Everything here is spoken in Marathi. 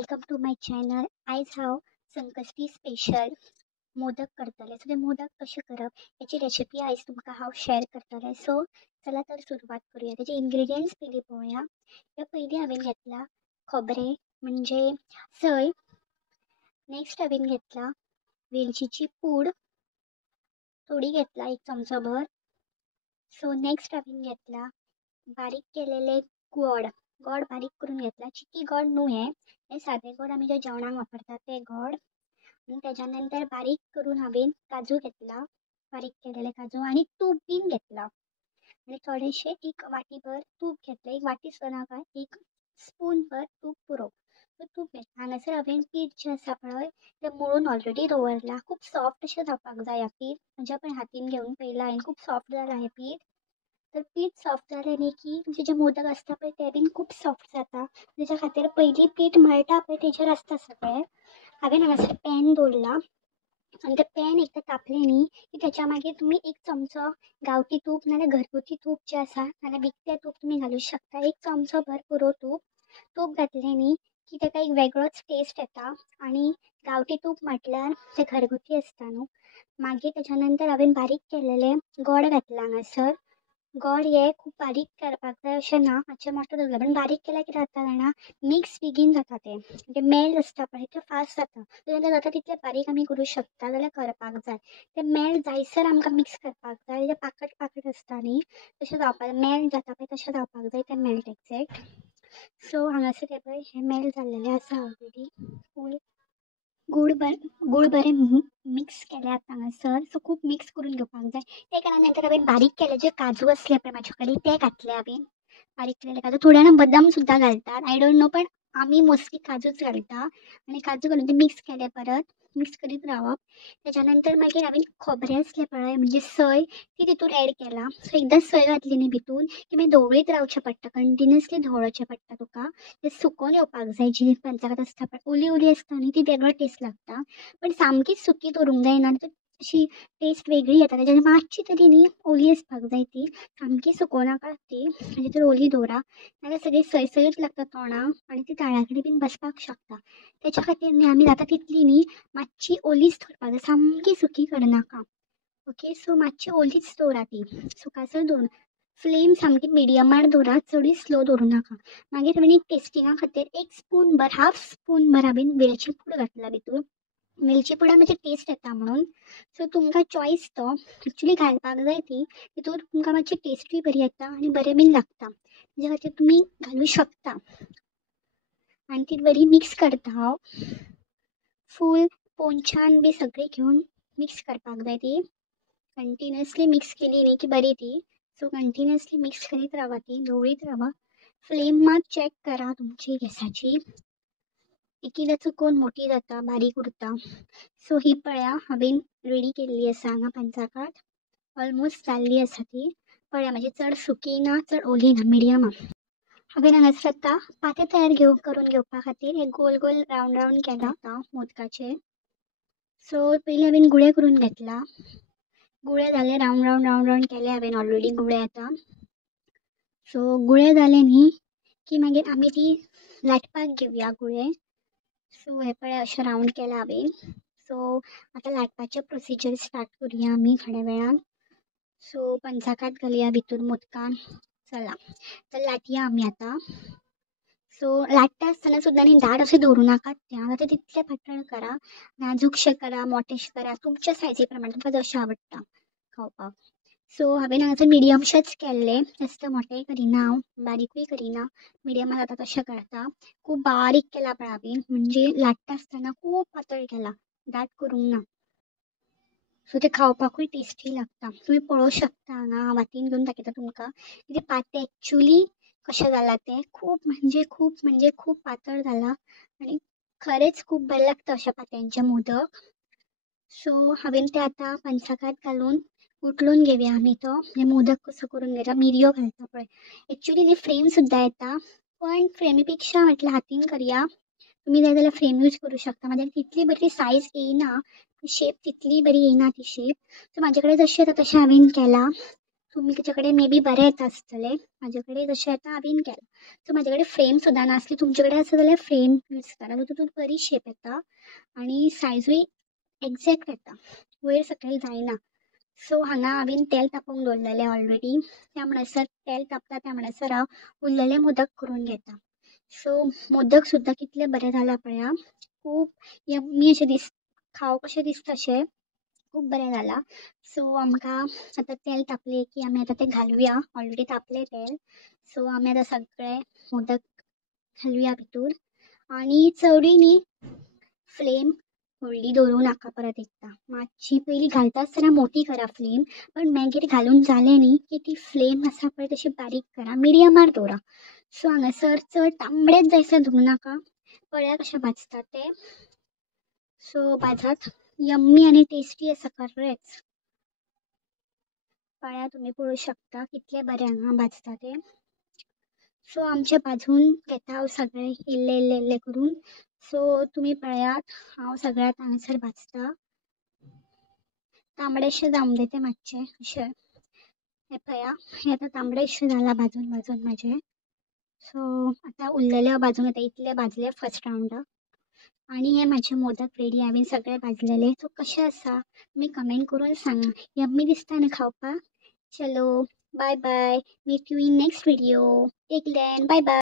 Welcome to my channel. आयज हांव संकश्टी स्पेशल मोदक करतले. सो ते मोदक कशे करप याची रेसिपी आयज तुमकां हांव शेअर करतले. सो चला तर सुरवात करूया. त्याचे इंग्रेडियंट्स पयलीं पळोवया. या पयलीं हांवें घेतला खोबरें म्हणजे सय. नेक्स्ट हांवें घेतला वेलचीची पूड थोडी घेतला 1 चमचो भर. सो नेक्स्ट हांवें घेतला बारीक केलेले गोड गोड बारीक करून घेतला. चिकी गोड न्हू हे सादे गोड आमी जे जेवणाक वापरतात ते गोड. आणि त्याच्या नंतर बारीक करून हांवें काजू घेतला, बारीक केलेले काजू आणि तूप बीन घेतला. आणि थोडेशे 1 वाटीभर तूप घेतलं. 1 वाटी सुद्दां नाका, 1 स्पून भर तूप पुरो. तूप घेतला. हांगासर हांवें पीठ जे आसा पळय ते मळून ऑलरेडी दवरला. खूब सॉफ्ट अशें जावपाक जाय पीठ. म्हणजे आपण हातीन घेवन पळयला हांवें खूब सॉफ्ट जाला हें पीठ. तर पीठ सॉफ्ट जालें न्ही की तुमचे जे मोदक आसता पळय ते बीन खूब सॉफ्ट जाता. तेच्या खातीर पयलीं पीठ मळटा पळय तेचेर आसता सगळें. हांवें हांगासर पॅन दवरला आणि ते पॅन एकदां तापलें न्ही की त्याच्या मागीर तुमी 1 चमचो गांवठी तूप नाल्यार घरगुती तूप जें आसा नाल्यार विकतें तूप तुमी घालूं शकता. 1 चमचो भर पुरो तूप घातलें न्ही की ताका एक वेगळोच टेस्ट येता. आणि गांवठी तूप म्हटल्यार तें घरगुती आसता न्हू. मागीर तेच्या नंतर हांवें बारीक केलेले गोड घातला हांगासर. गोड हे खूब बारीक करपाक जाय अशें ना, मातशें मोठो दवरला पण बारीक केल्यार कितें जाता जाणा मिक्स बेगीन जाता तें. म्हणजे मेल्ट आसता पळय तें फास्ट जाता. जेन्ना जाता तितलें बारीक आमी करूं शकता जाल्यार करपाक जाय. तें मेल्ट जायसर आमकां मिक्स करपाक जाय. तें पाकट पाकट आसता न्ही तशें जावपाक मेल्ट जाता पळय तशें जावपाक जाय तें मेल्ट एक्झॅक्ट. सो हांगासर हे पळय हें मेल्ट जाल्लेलें आसा ऑलरेडी. फूल गूळ बरें मिक्स केल्यात हांगासर. सो खूब मिक्स करून घेवपाक जाय. ते केल्या नंतर हांवें बारीक केले जे काजू आसले पळय म्हाजे कडेन ते घातले हांवें. बारीक केलेले काजू थोडे जाणां बदाम सुद्दां घालतात. आय डोंट नो पण आमी मोस्टली काजूच घालता. आणि काजू घालून ते मिक्स केले परत मिक्स करीत रावप. त्याच्या नंतर मागीर हांवें खोबरें आसलें पळय म्हणजे सय ती तितून एड केला. सो एकदां सय घातली न्ही भितून की मागीर धवळीत रावचें पडटा. कंटिन्युअसली धवळचें पडटा तुका. ते सुकोवन येवपाक जाय जी पंचायत आसता पळय ओली ओली आसता न्ही ती वेगळो टेस्ट लागता. पण सामकीच सुकी दवरूंक जायना अशी टेस्ट वेगळी येता. तेच्या मातशी तरी न्ही ओली आसपाक जाय ती. सामकी सुकोवनाका ती म्हणजे ती ओली दवरा नाल्यार सगळी सयसयूच लागता तोंडाक आणि ती ताळ्या कडेन बीन बसपाक शकता. तेच्या खातीर न्ही आमी जाता तितली न्ही मातशी ओलीच दवरपाक जाय. सामकी सुकी करनाका. ओके सो मातशी ओलीच दवरा ती. सुकासर दवरून फ्लेम सामकी मिडियमार दवरा, चडूय स्लो दवरूं नाका. मागीर हांवें एक टेस्टिंगा खातीर 1 स्पून भर हाफ स्पून भर हांवें वेलची पूड घातला भितून. वेलची पुडा म्हणजे टेस्ट येता म्हणून. सो तुमकां चॉयस तो एक्चुली घालपाक जाय ती तितून तुमकां मातशी टेस्टूय बरी येता आनी बरें बीन लागता. तेच्या खातीर तुमी घालूं शकता. आनी ती बरी मिक्स करता हांव. फूल पोंच्यान बी सगळी घेवन मिक्स करपाक जाय ती. कंटिन्युअसली मिक्स केली न्ही की बरी ती. सो कंटिन्युअसली मिक्स करीत रावा ती ढवळीत रावा. फ्लेम मात चॅक करा तुमची गॅसाची. एकदां चुकून मोठी जाता बारीक उरता. सो ही पळया हांवें रेडी केल्ली आसा हांगा पंचाकाट. ऑलमोस्ट जाल्ली आसा ती. पळया म्हणजे चड सुकी ना चड ओली ना मिडियम आहा. हांवें हांगासर आतां पातें तयार करून घेवपा खातीर एक गोल गोल रावंड रावंड केला आतां मोदकाचे. सो पयलीं हांवें गुळे करून घेतला. गुळे जाले रावंड रावंड रावंड रावंड केले हांवें ऑलरेडी गुळे आतां. सो गुळे जाले न्ही की मागीर आमी ती लाटपाक घेवया गुळे. सो हे पळय अशें रावंड केला हांवें. सो आतां लाटपाचें प्रोसिजर स्टार्ट करुया आमी थोड्या वेळान. सो पंचाकात घालुया भितूर मोदकान. चला तर लाटया आमी आतां. सो लाटता आसतना सुद्दां न्ही दाट अशें दवरूं नाकात तें. आतां तितलें पातळ करा, नाजूकशें करा, मोठेशें करा तुमच्या सायजी प्रमाणे तुमकां जशें आवडटा खावपाक. सो हांवें हांगासर मिडियमशेच केल्ले. जास्त मोठेय करिना हांव बारीकूय करिना. मिडियमान जाता तशें करता. खूब बारीक केला पळय हांवें म्हणजे लाटता आसतना खूब पातळ केला. दाट करूंक ना. सो ते खावपाकूय टेस्टी लागता. तुमी पळोवंक शकता हांगा हांव वाटीन घेवन दाखयता तुमकां की तें पातें एक्चुली कशें जालां तें. खूब पातळ जाला आनी खरेंच खूब बरें लागता अशें पात्यांचे मोदक. सो हांवें तें आतां पंचाकात घालून उठलून घेवया आमी तो. हे मोदक कसो करून घेवया मिरयो घालता पळय. एक्चुली ती फ्रेम सुद्दां येता पण फ्रेमी पेक्षा म्हटल्यार हातीन करया. तुमी जाय जाल्यार फ्रेम यूज करूं शकता. म्हाज्यान तितली बरी सायज येयना शेप तितली बरी येयना ती शेप. सो म्हाजे कडेन जशी येता तशें हांवें केला. तुमचे कडेन मे बी बरें येता आसतलें, म्हाजे कडेन जशें आतां हांवें केलां. सो म्हाजे कडेन फ्रेम सुद्दां नासली, तुमचे कडेन आसा जाल्यार फ्रेम यूज करा, तितून बरी शेप येता आनी सायजूय एक्झॅक्ट येता, वयर सकयल जायना. सो हांगा हांवें तेल तापोवंक दवरलेलें ऑलरेडी. त्या म्हणसर तेल तापता त्या म्हणसर हांव उरलेले मोदक करून घेता. सो मोदक सुद्दां कितले बरे जाला पळया, खूब यम्मी अशें खावप कशें दिसता अशें, खूब बरें जाला. सो आमकां आतां तेल तापलें की आमी आतां तें घालुया, ऑलरेडी तापलें तेल. सो आमी आतां सगळे मोदक घालुया भितूर आनी चडूय न्ही फ्लेम व्हडली दवरूं नाका. परत एकदा मातशी पयलीं घालता आसतना मोठी करा फ्लेम, पण मागीर घालून जालें न्ही की ती फ्लेम आसा पळय तशी बारीक करा, मिडियमार दवरा. सो हांगासर चड तांबडेच जायसर धरूं नाका, पळया कशें भाजता तें. सो भाजात, यम्मी आनी टेस्टी आसा खरेंच. पळया तुमी पळोवं शकता कितले बरें हांगा भाजता तें. सो आमचे भाजून घेता हांव सगळे इल्ले इल्ले इल्ले करून. सो तुमी पळयात हांव सगळ्यात हांगासर भाजता. तांबडेशें जावंक जाय तें मातशें अशें. हें पळया, हें आतां तांबडेशें जाला भाजून भाजून म्हाजें. सो आतां उरलेलें हांव भाजूंक येता, इतले भाजले फर्स्ट रावंडाक. आनी हे म्हाजे मोदक रेडी, हांवें सगळे भाजलेले. सो कशें आसा तुमी कमेंट करून सांगा. यम्मी दिसता न्ही खावपाक. चलो bye bye, meet you in next video. Till then bye bye.